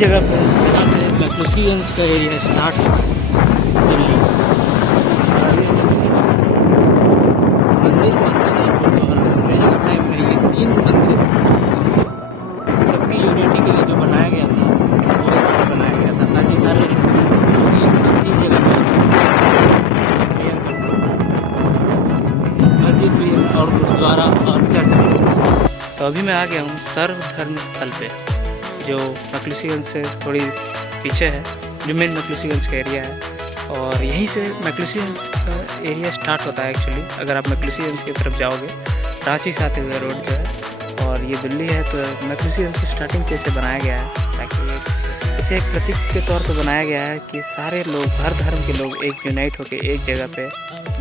जगह पे जहाँ से मैक्लूसीगंज का एरिया स्टार्ट हुआ दिल्ली। मंदिर मस्जिद और गुरुद्वारा पहले के टाइम में ये 3 मंदिर सबकी यूनिटी के लिए जो बनाया गया था वो यहाँ बनाया गया था ताकि सारे एक साथ एक जगह पर प्रेयर कर सकें। मस्जिद भी और गुरुद्वारा और चर्च भी। तो अभी मैं आ गया हूँ सर्वधर्म स्थल पे जो मैक्लूसीगंज से थोड़ी पीछे है, जो मेन मैक्लूसीगंज का एरिया है। और यहीं से मैक्लूसीगंज का एरिया स्टार्ट होता है एक्चुअली। अगर आप मैक्लूसीगंज की तरफ जाओगे रांची से आते हुए रोड जो है और ये दिल्ली है, तो मैक्लूसीगंज की स्टार्टिंग से इसे बनाया गया है ताकि इसे एक प्रतीक के तौर पर बनाया गया है कि सारे लोग, हर धर्म के लोग एक यूनाइट होकर एक जगह पे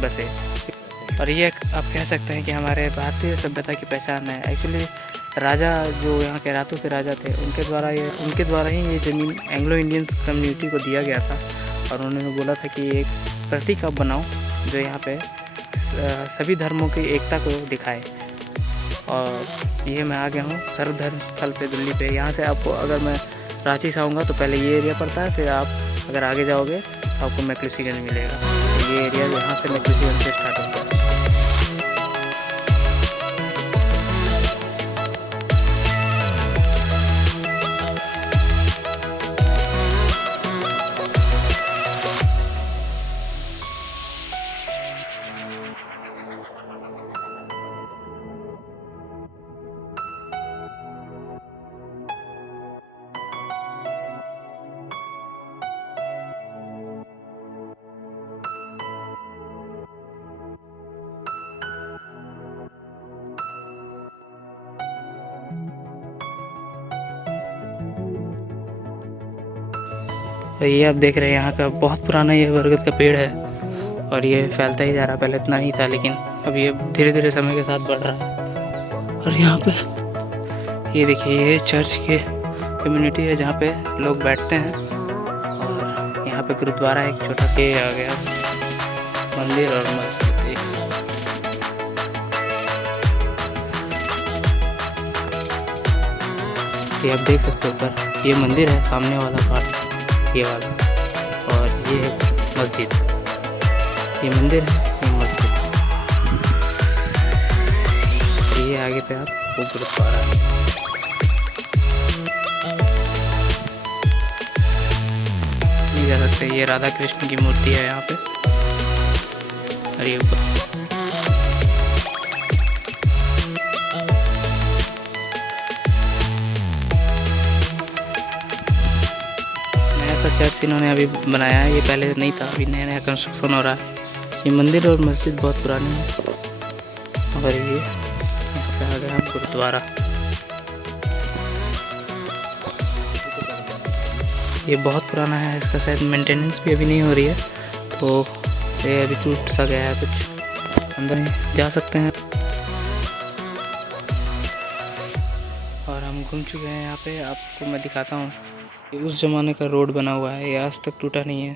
बसे। और ये आप कह सकते हैं कि हमारे भारतीय सभ्यता की पहचान है। एक्चुअली राजा जो यहाँ के रातों के राजा थे उनके द्वारा ही ये ज़मीन एंग्लो इंडियन कम्युनिटी को दिया गया था। और उन्होंने बोला था कि एक प्रतीक आप बनाओ जो यहाँ पे सभी धर्मों की एकता को दिखाए। और ये मैं आ गया हूँ सर्वधर्म स्थल पे दिल्ली पे। यहाँ से आपको, अगर मैं रांची से आऊँगा तो पहले ये एरिया पड़ता है, फिर आप अगर आगे जाओगे तो आपको मैक्लूसीगंज मिलेगा। तो ये एरिया यहाँ से मैक्लूसीगंज से स्टार्ट होता है। तो ये आप देख रहे हैं यहाँ का बहुत पुराना ये बरगद का पेड़ है और ये फैलता ही जा रहा है। पहले इतना नहीं था लेकिन अब ये धीरे धीरे समय के साथ बढ़ रहा है। और यहाँ पे ये देखिए, ये चर्च के कम्युनिटी है जहाँ पे लोग बैठते हैं। और यहाँ पे गुरुद्वारा एक छोटा से आ गया, मंदिर और मस्जिद एक साथ। ये आप देख सकते हो ऊपर, ये मंदिर है सामने वाला पार्ट, ये वाला। और ये है मस्जिद, ये मंदिर है, ये मस्जिद। ये आगे पे आप वो गुरुद्वारा है। नहीं जा सकते, ये राधा कृष्ण की मूर्ति है यहाँ पे। और ये ऊपर चर्च इन्होंने अभी बनाया है, ये पहले नहीं था, अभी नया नया कंस्ट्रक्शन हो रहा है। ये मंदिर और मस्जिद बहुत पुरानी है। और ये यहाँ पे आ गया हम गुरुद्वारा। ये बहुत पुराना है, इसका शायद मेंटेनेंस भी अभी नहीं हो रही है, तो ये अभी टूट सा गया है कुछ। अंदर जा सकते हैं। और हम घूम चुके हैं यहाँ पे, आपको मैं दिखाता हूँ। उस ज़माने का रोड बना हुआ है, ये आज तक टूटा नहीं है।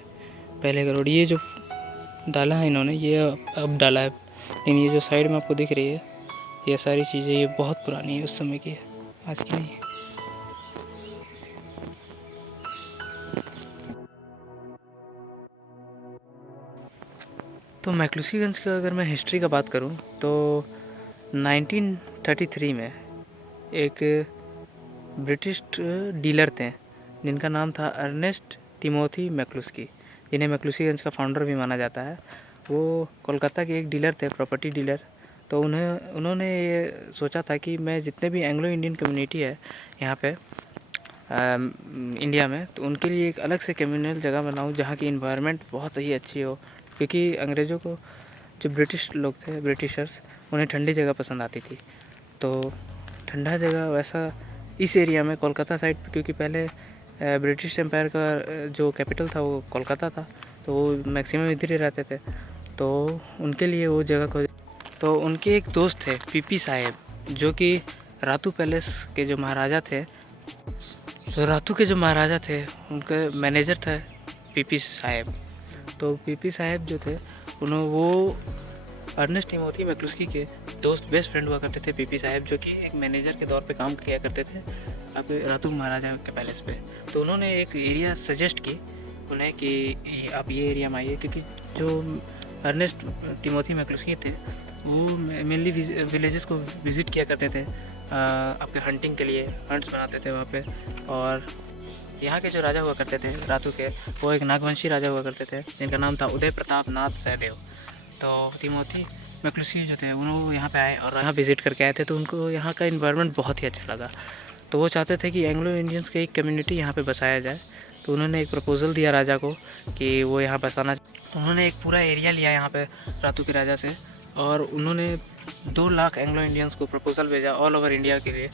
पहले का रोड, ये जो डाला है इन्होंने, ये अब डाला है। लेकिन ये जो साइड में आपको दिख रही है, ये सारी चीज़ें ये बहुत पुरानी है, उस समय की है, आज की नहीं है। तो मैक्लूसीगंज का अगर मैं हिस्ट्री का बात करूं तो 1933 में एक ब्रिटिश डीलर थे जिनका नाम था अर्नेस्ट टिमोथी मैक्लूस्की, जिन्हें मैक्लूसीगंज का फाउंडर भी माना जाता है। वो कोलकाता के एक डीलर थे, प्रॉपर्टी डीलर। तो उन्होंने ये सोचा था कि मैं जितने भी एंग्लो इंडियन कम्युनिटी है यहाँ पे इंडिया में, तो उनके लिए एक अलग से कम्युनल जगह बनाऊँ जहाँ की इन्वायरमेंट बहुत ही अच्छी हो। क्योंकि अंग्रेज़ों को, जो ब्रिटिश लोग थे, ब्रिटिशर्स, उन्हें ठंडी जगह पसंद आती थी। तो ठंडा जगह वैसा इस एरिया में कोलकाता साइड, क्योंकि पहले ब्रिटिश एम्पायर का जो कैपिटल था वो कोलकाता था, तो वो मैक्सिमम इधर ही रहते थे। तो उनके लिए वो जगह खोज। तो उनके एक दोस्त थे पीपी साहेब, जो कि रातू पैलेस के जो महाराजा थे। तो रातू के जो महाराजा थे उनके मैनेजर थे पीपी साहेब। तो पीपी साहेब जो थे वो अर्नेस्ट टिमोथी मैक्लूस्की के दोस्त, बेस्ट फ्रेंड हुआ करते थे पीपी साहेब, जो कि एक मैनेजर के तौर पे काम किया करते थे आप रातू महाराजा के पैलेस पे। तो उन्होंने एक एरिया सजेस्ट की उन्हें कि आप ये एरिया में आइए, क्योंकि जो अर्नेस्ट टिमोथी मैक्लुस्की थे वो मेनली विलेजेस को विज़िट किया करते थे आपके हंटिंग के लिए, हंट्स बनाते थे वहाँ पे। और यहाँ के जो राजा हुआ करते थे रातू के, वो एक नागवंशी राजा हुआ करते थे जिनका नाम था उदय प्रताप नाथ सहदेव। तो टिमोथी मैक्लुस्की जो थे उन्होंने यहाँ पे आए और यहाँ विज़िट करके आए थे, तो उनको यहाँ का इन्वायरमेंट बहुत ही अच्छा लगा। तो वो चाहते थे कि एंग्लो इंडियंस की एक कम्युनिटी यहाँ पे बसाया जाए। तो उन्होंने एक प्रपोज़ल दिया राजा को कि वो यहाँ बसाना। उन्होंने एक पूरा एरिया लिया यहाँ पे रातू के राजा से, और उन्होंने 2 लाख एंग्लो इंडियंस को प्रपोज़ल भेजा ऑल ओवर इंडिया के लिए,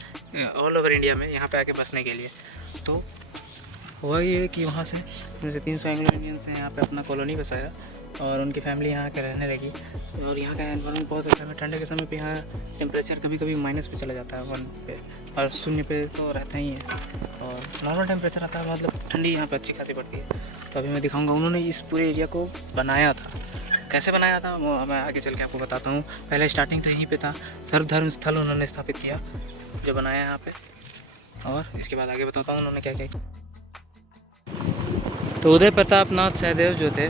ऑल ओवर इंडिया में यहाँ पे आके बसने के लिए। तो हुआ ये कि वहाँ से 300 एंग्लो इंडियंस ने यहाँ पे अपना कॉलोनी बसाया और उनकी फैमिली यहाँ के रहने लगी। और यहाँ का एनवायरनमेंट बहुत अच्छा है। ठंडे के समय पे यहाँ टेम्परेचर कभी कभी माइनस पे चला जाता है 1 पे, और 0 पे तो रहता ही है, और नॉर्मल टेम्परेचर आता है, मतलब ठंडी यहाँ पे अच्छी खासी पड़ती है। तो अभी मैं दिखाऊंगा उन्होंने इस पूरे एरिया को बनाया था, कैसे बनाया था वो मैं आगे चल के आपको बताता हूँ। पहले स्टार्टिंग तो यहीं पे था, सर्वधर्म स्थल उन्होंने स्थापित किया जो बनाया यहाँ पे, और इसके बाद आगे बताता हूँ उन्होंने क्या क्या किया। तो उदय प्रताप नाथ सहदेव जो थे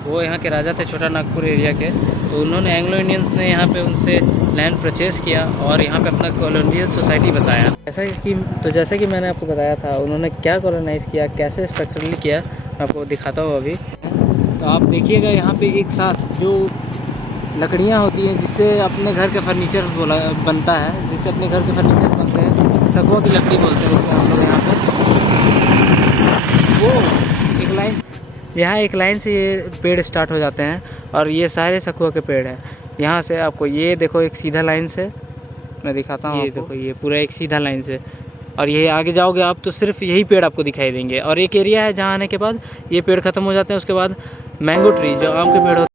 वो यहाँ के राजा थे छोटा नागपुर एरिया के। तो उन्होंने एंग्लो इंडियंस ने यहाँ पे उनसे लैंड परचेज़ किया और यहाँ पे अपना कॉलोनियल सोसाइटी बसाया। जैसा कि मैंने आपको बताया था उन्होंने क्या कॉलोनाइज़ किया, कैसे स्ट्रक्चरली किया, मैं आपको दिखाता हूँ अभी। तो आप देखिएगा यहाँ पे एक साथ जो लकड़ियाँ होती हैं जिससे अपने घर के फर्नीचर बनता है, जिससे अपने घर के फर्नीचर बनते हैं, सखुआ की लकड़ी बोलते हैं हम लोग यहाँ पर। वो एक लाइन से ये पेड़ स्टार्ट हो जाते हैं और ये सारे सखुआ के पेड़ हैं। यहाँ से आपको ये देखो एक सीधा लाइन से मैं दिखाता हूँ, ये देखो ये पूरा एक सीधा लाइन से, और ये आगे जाओगे आप तो सिर्फ यही पेड़ आपको दिखाई देंगे। और एक एरिया है जहाँ आने के बाद ये पेड़ ख़त्म हो जाते हैं, उसके बाद मैंगो ट्री जो आम के पेड़ होते हैं।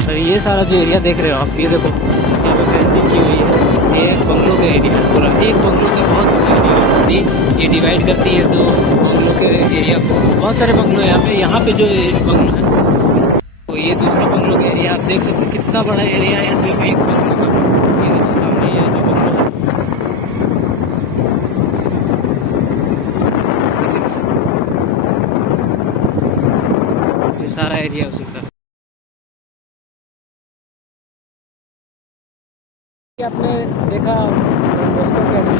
तो ये सारा जो एरिया देख रहे हो आप, ये देखो यहाँ पे फेंसिंग की हुई है, ये एक बंगलो का एरिया है पूरा, एक बंगलों का बहुत बड़ा एरिया होती है। ये डिवाइड करती है तो बंगलों के एरिया को, बहुत सारे बंगलो हैं यहाँ पे जो बंगलो है तो ये दूसरा बंगलों का एरिया आप देख सकते हैं कितना बड़ा एरिया है सिर्फ एक बंगलों का। ये देखो सामने ये जो बंगलो है, ये सारा एरिया उसी का। आपने देखा बॉस्को अकेडमी,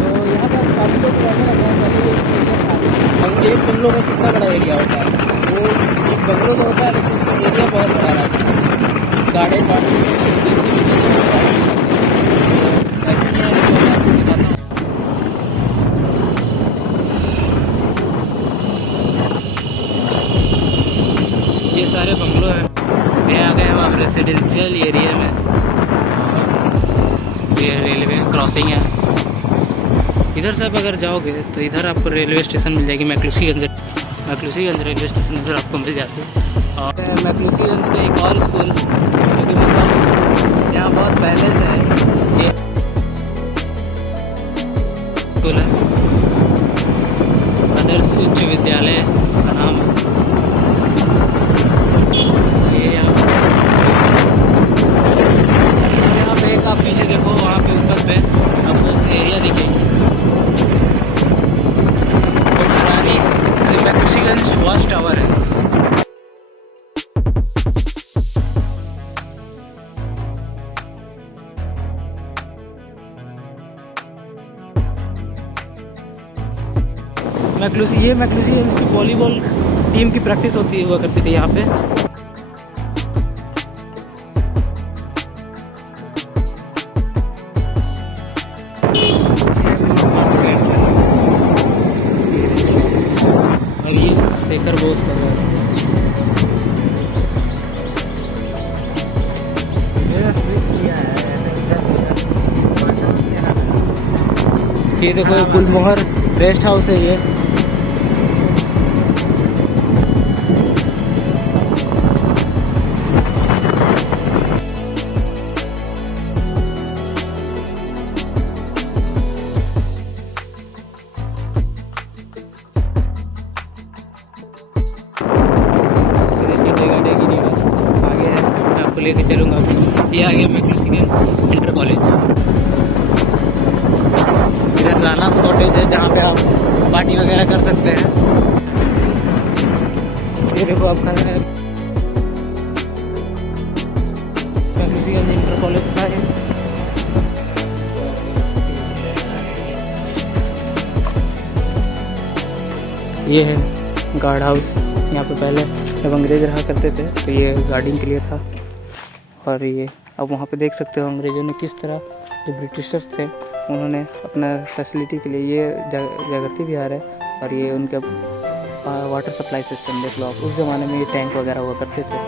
तो यहाँ पर काफ़ी लोग रहने लगे हैं। पहले ये एरिया था, और एक बंगलों का कितना बड़ा एरिया होता है, वो एक बंगलों का होता है लेकिन उसका एरिया बहुत बड़ा रहता है। गार्डन वार्डन ऐसे नहीं है, लेकिन मैं आपको दिखाता हूँ। ये सारे बंगलो हैं। ये आ गए हम आप रेसिडेंशियल एरिया में। ये रेलवे क्रॉसिंग है, इधर से आप अगर जाओगे तो इधर आपको रेलवे स्टेशन मिल जाएगी। मैक्लूसीगंज रेलवे स्टेशन इधर आपको मिल जाती है। और मैक्लूसीगंज में एक और स्कूल जो कि मतलब यहाँ बहुत पहले से है, ये स्कूल है आदर्श उच्च विद्यालय का नाम है। ये यहाँ पे एक आप पीछे देखो, वहाँ पे ऊपर पे आपको एरिया दिखेगी, पुरानी मैक्लूसीगंज वॉच टावर है। मैक्लूसीगंज की वॉलीबॉल टीम की प्रैक्टिस हुआ करती थी यहाँ पे। और ये शेखर बोस का घर, ये देखो गुलमोहर रेस्ट हाउस है ये। आगे है, मैं आपको लेके चलूँगा। ये आ गया मैक्लूसीगंज इंटर कॉलेज। इधर रानास कॉटेज है जहाँ पे आप पार्टी वगैरह कर सकते हैं। ये देखो आपका है मैक्लूसीगंज इंटर कॉलेज का है। ये है गार्ड हाउस, यहाँ पे पहले जब अंग्रेज रहा करते थे तो ये गार्डिंग के लिए था। और ये अब वहाँ पे देख सकते हो अंग्रेज़ों ने किस तरह, जो ब्रिटिशर्स थे उन्होंने अपना फैसिलिटी के लिए ये जागृति विहार है। और ये उनका वाटर सप्लाई सिस्टम देख लो आप, उस ज़माने में ये टैंक वगैरह हुआ करते थे।